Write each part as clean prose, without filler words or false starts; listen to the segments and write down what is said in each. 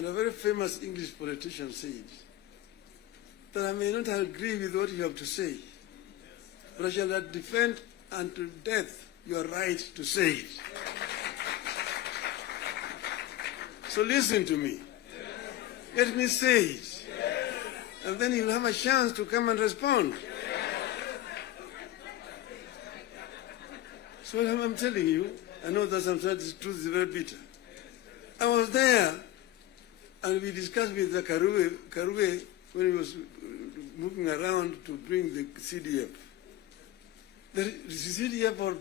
And a very famous English politician said that I may not agree with what you have to say, but I shall defend unto death your right to say it. So listen to me. Let me say it. And then you'll have a chance to come and respond. So I'm telling you, I know that sometimes the truth is very bitter. I was there, and we discussed with the Karue when he was moving around to bring the CDF. The CDF was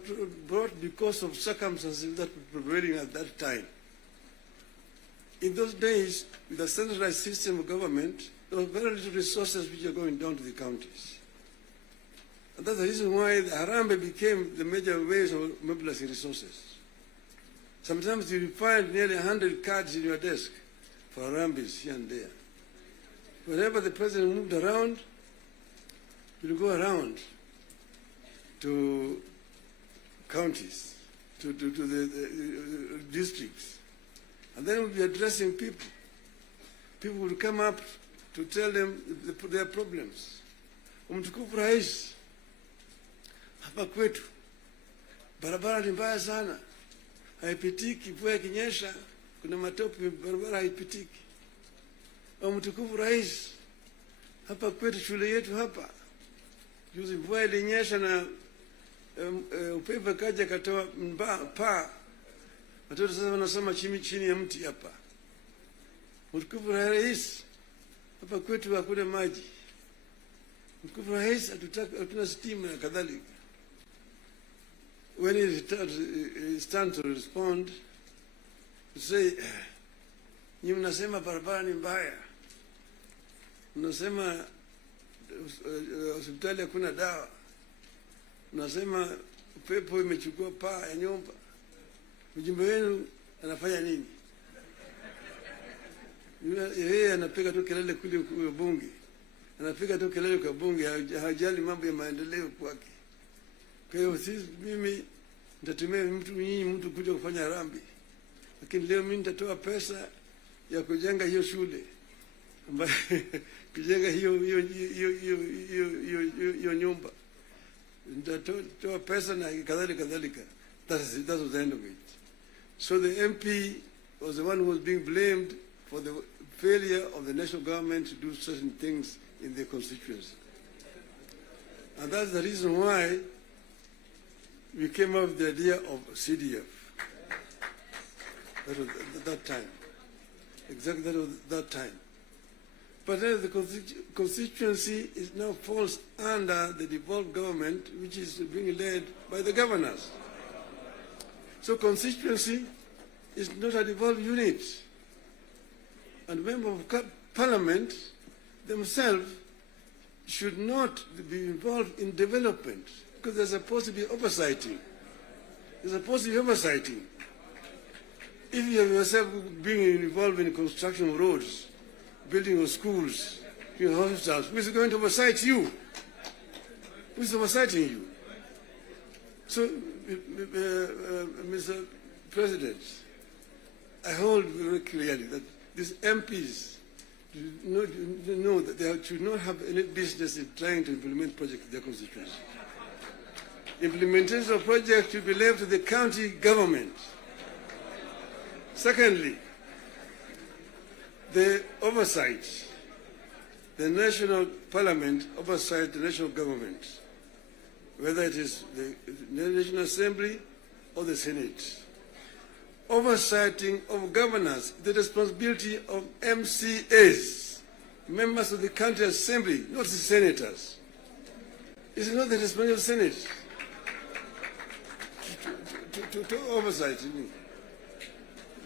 brought because of circumstances that were prevailing at that time. In those days, with a centralized system of government, there were very little resources which are going down to the counties. And that's the reason why the Harambee became the major ways of mobilizing resources. Sometimes you find nearly 100 cards in your desk for Harambees here and there. Whenever the president moved around, we'll go around to counties, to the districts. And then we'll be addressing people. People will come up to tell them their problems. Mtukufu Rais, hapa kwetu barabara ni mbaya sana, haipitiki. Mvua ikinyesha kuna matope, barabara haipitiki. Mtukufu Rais, hapa kwetu shule yetu hapa, juzi mvua ilinyesha na upepo kaja katoa paa, watoto sasa wanasoma chini ya mti hapa. Mtukufu Rais, hapa kwetu hakuna maji. Mtukufu Rais, hatuna stima na kadhalika. When he stands to respond, to say, nyinyi mnasema barabara ni mbaya, mnasema hospitali hakuna dawa, mnasema upepo imechukua paa ya nyumba. Mjumbe wenu anafanya nini? Yeye anapiga tu kelele kule kwa bunge, anapiga tu kelele kwa bunge, hajali mambo ya maendeleo kwake. Kwa hiyo mimi nitatumia mtu kuja kufanya harambee, lakini leo mimi nitatoa pesa ya kujenga hiyo shule, ambayo kujenga hiyo nyumba, nitatoa pesa na kadhalika. That was the end of it. So the MP was the one who was being blamed for the failure of the national government to do certain things in their constituency. And that's the reason why we came up with the idea of CDF. That was that time. Exactly that was that time. But then the constituency is now falls under the devolved government, which is being led by the governors. So constituency is not a devolved unit. And members of parliament themselves should not be involved in development, because there's supposed to be oversighting. There's supposed to be oversighting. If you have yourself being involved in construction of roads, building of schools, hospitals, who is going to oversight you? Who is oversighting you? So, Mr. President, I hold very clearly that these MPs know that they should not have any business in trying to implement projects in their constituency. Implementation of projects should be left to the county government. Secondly, the oversight, the national parliament oversight the national government, whether it is the National Assembly or the Senate. Oversighting of governors, the responsibility of MCAs, members of the county assembly, not the senators. It's not the responsibility of the Senate to oversight.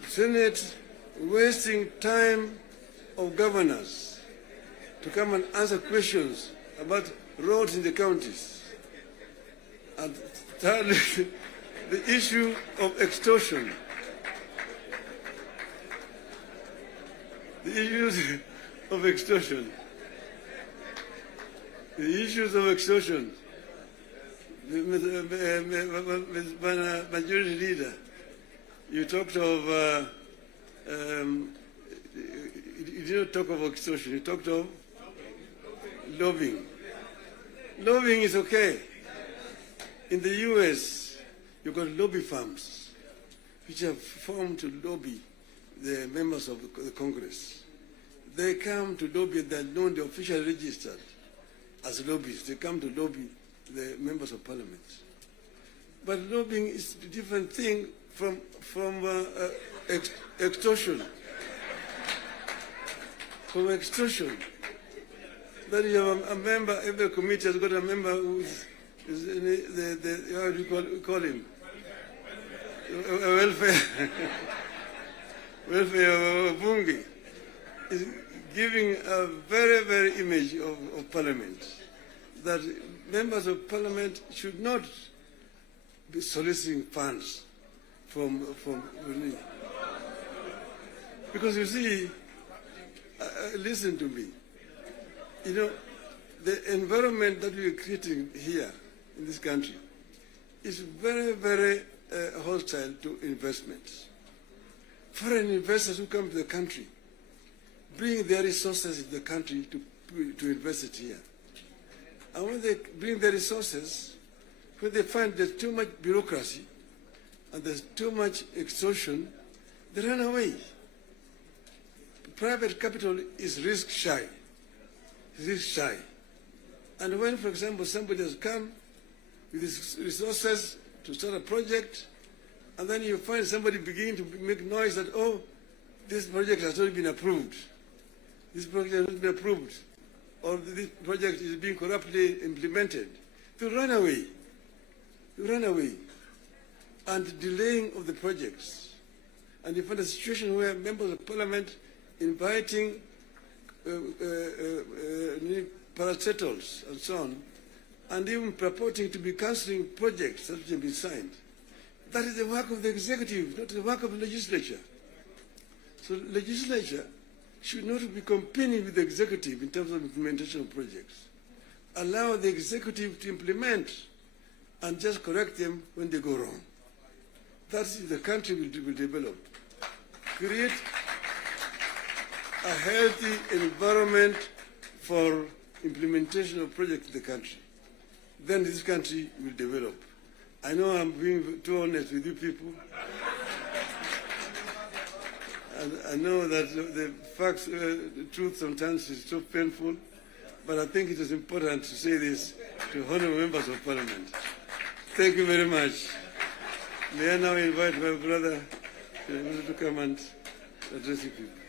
Senate wasting time of governors to come and answer questions about roads in the counties. And thirdly, the issue of extortion. The issues of extortion. The issues of extortion. Majority Leader, you talked of didn't talk of extortion, you talked of lobbying. Lobbying is okay. In the US, you've got lobby firms which have formed to lobby the members of the Congress. They come to lobby, they're known, they're officially registered as lobbyists. They come to lobby the members of parliament. But lobbying is a different thing from extortion. From extortion. That you have a member, every committee has got a member who is how do you call him? A welfare. Welfare bungi is giving a very, very image of parliament. That members of parliament should not be soliciting funds from because you see, listen to me. You know, the environment that we are creating here in this country is very, very hostile to investments. Foreign investors who come to the country bring their resources in the country to invest it here. And when they bring their resources, when they find there's too much bureaucracy and there's too much extortion, they run away. Private capital is risk shy. Risk shy. And when, for example, somebody has come with his resources to start a project, and then you find somebody beginning to make noise that, oh, this project has not been approved. This project has not been approved. Or this project is being corruptly implemented. You run away. You run away. And delaying of the projects. And you find a situation where members of parliament inviting parastatals and so on, and even purporting to be cancelling projects that have been signed. That is the work of the executive, not the work of the legislature. So the legislature should not be competing with the executive in terms of implementation of projects. Allow the executive to implement and just correct them when they go wrong. That's the country will develop. Create a healthy environment for implementation of projects in the country. Then this country will develop. I know I'm being too honest with you people. And I know that the facts, the truth sometimes is so painful, but I think it is important to say this to honorable members of parliament. Thank you very much. May I now invite my brother to come and address you people.